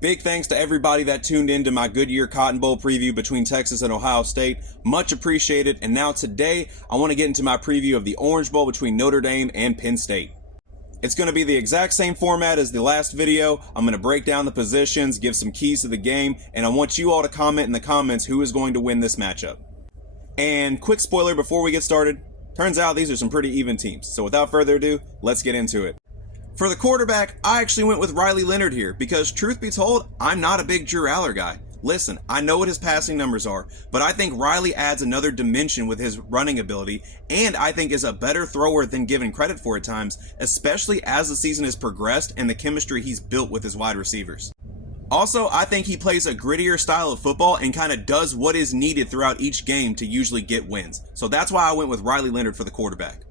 Big thanks to everybody that tuned in to my Goodyear Cotton Bowl preview between Texas and Ohio State. Much appreciated. And now today, I want to get into my preview of the Orange Bowl between Notre Dame and Penn State. It's going to be the exact same format as the last video. I'm going to break down the positions, give some keys to the game, and I want you all to comment in the comments who is going to win this matchup. And quick spoiler before we get started, turns out these are some pretty even teams. So without further ado, let's get into it. For the quarterback, I actually went with Riley Leonard here because, truth be told, I'm not a big Drew Aller guy. Listen, I know what his passing numbers are, but I think Riley adds another dimension with his running ability, and I think is a better thrower than given credit for at times, especially as the season has progressed and the chemistry he's built with his wide receivers. Also, I think he plays a grittier style of football and kind of does what is needed throughout each game to usually get wins. So that's why I went with Riley Leonard for the quarterback.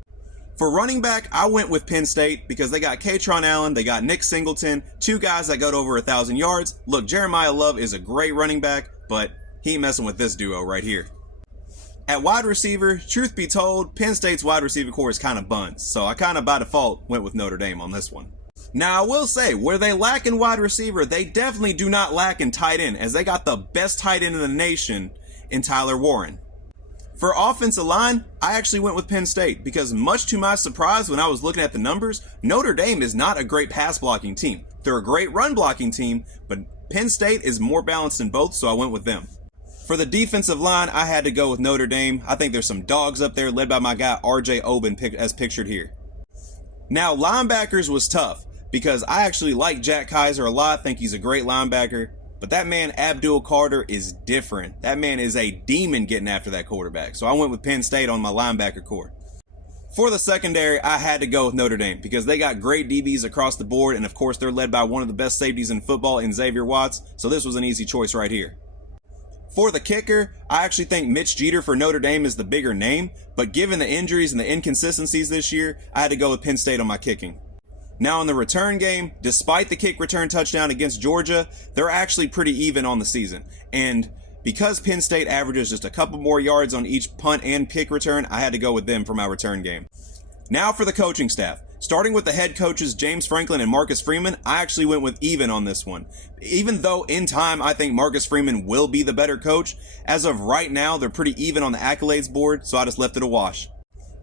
For running back, I went with Penn State because they got Katron Allen, they got Nick Singleton, two guys that got over 1,000 yards. Look, Jeremiah Love is a great running back, but he ain't messing with this duo right here. At wide receiver, truth be told, Penn State's wide receiver core is kind of buns, so I kind of by default went with Notre Dame on this one. Now, I will say, where they lack in wide receiver, they definitely do not lack in tight end, as they got the best tight end in the nation in Tyler Warren. For offensive line, I actually went with Penn State because, much to my surprise when I was looking at the numbers, Notre Dame is not a great pass blocking team. They're a great run blocking team, but Penn State is more balanced in both, so I went with them. For the defensive line, I had to go with Notre Dame. I think there's some dogs up there led by my guy RJ Oben as pictured here. Now, linebackers was tough because I actually like Jack Kaiser a lot, think he's a great linebacker. But that man, Abdul Carter, is different. That man is a demon getting after that quarterback. So I went with Penn State on my linebacker core. For the secondary, I had to go with Notre Dame because they got great DBs across the board. And of course, they're led by one of the best safeties in football in Xavier Watts. So this was an easy choice right here. For the kicker, I actually think Mitch Jeter for Notre Dame is the bigger name. But given the injuries and the inconsistencies this year, I had to go with Penn State on my kicking. Now in the return game, despite the kick return touchdown against Georgia, they're actually pretty even on the season. And because Penn State averages just a couple more yards on each punt and kick return, I had to go with them for my return game. Now for the coaching staff. Starting with the head coaches James Franklin and Marcus Freeman, I actually went with even on this one. Even though in time I think Marcus Freeman will be the better coach, as of right now they're pretty even on the accolades board, so I just left it a wash.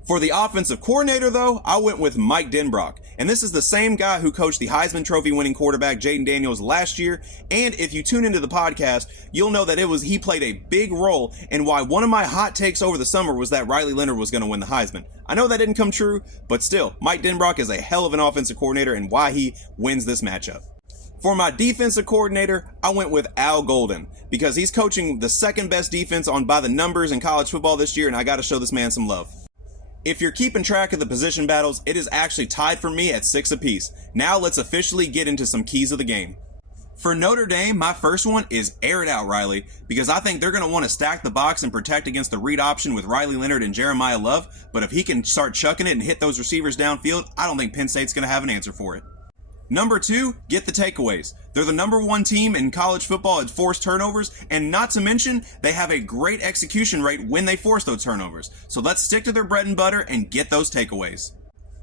For the offensive coordinator, though, I went with Mike Denbrock. And this is the same guy who coached the Heisman Trophy winning quarterback Jaden Daniels last year. And if you tune into the podcast, you'll know that he played a big role in why one of my hot takes over the summer was that Riley Leonard was going to win the Heisman. I know that didn't come true, but still, Mike Denbrock is a hell of an offensive coordinator and why he wins this matchup. For my defensive coordinator, I went with Al Golden because he's coaching the second best defense by the numbers in college football this year, and I got to show this man some love. If you're keeping track of the position battles, it is actually tied for me at 6 apiece. Now let's officially get into some keys of the game. For Notre Dame, my first one is air it out, Riley, because I think they're going to want to stack the box and protect against the read option with Riley Leonard and Jeremiah Love, but if he can start chucking it and hit those receivers downfield, I don't think Penn State's going to have an answer for it. Number 2, get the takeaways. They're the number 1 team in college football at forced turnovers, and not to mention, they have a great execution rate when they force those turnovers. So let's stick to their bread and butter and get those takeaways.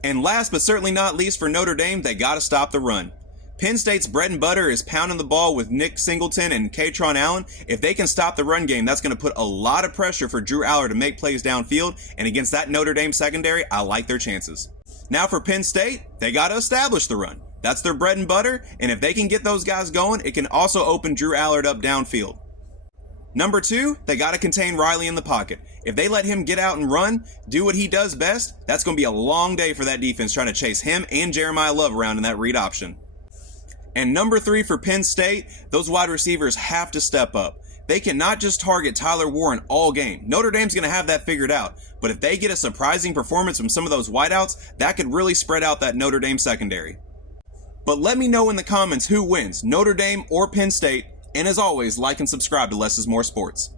And last but certainly not least for Notre Dame, they gotta stop the run. Penn State's bread and butter is pounding the ball with Nick Singleton and Katron Allen. If they can stop the run game, that's going to put a lot of pressure for Drew Aller to make plays downfield, and against that Notre Dame secondary, I like their chances. Now for Penn State, they gotta establish the run. That's their bread and butter, and if they can get those guys going, it can also open Drew Allard up downfield. Number 2, they got to contain Riley in the pocket. If they let him get out and run, do what he does best, that's going to be a long day for that defense trying to chase him and Jeremiah Love around in that read option. And number 3 for Penn State, those wide receivers have to step up. They cannot just target Tyler Warren all game. Notre Dame's going to have that figured out, but if they get a surprising performance from some of those wideouts, that could really spread out that Notre Dame secondary. But let me know in the comments who wins, Notre Dame or Penn State, and as always, like and subscribe to Less is More Sports.